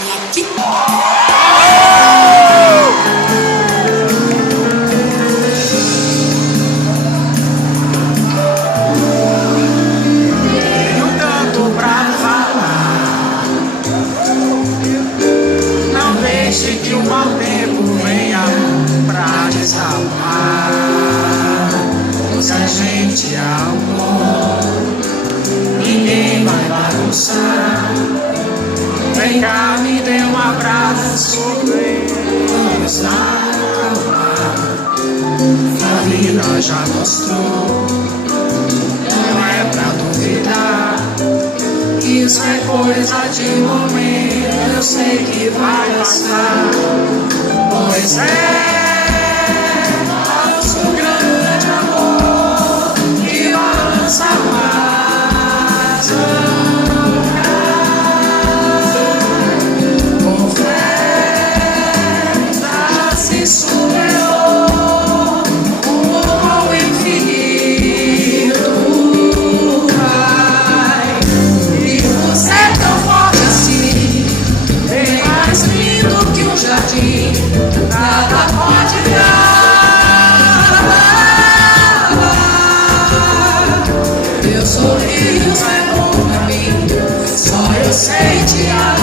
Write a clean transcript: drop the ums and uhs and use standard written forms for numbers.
E aqui. Tenho tanto pra falar. Não deixe que o mau tempo venha pra desalmar. Se a gente amor, ninguém vai bagunçar. Vem cá, me dê um abraço, vamos estar calma. A vida já mostrou, não é pra duvidar. Isso é coisa de momento, eu sei que vai passar. Pois é, nosso grande amor que balança mais. Com fé, já se superou o infinito. Ai, e você é tão forte assim, bem mais lindo que um jardim. Nada pode dar. Meu sorriso é bom pra mim, só eu sei te amar.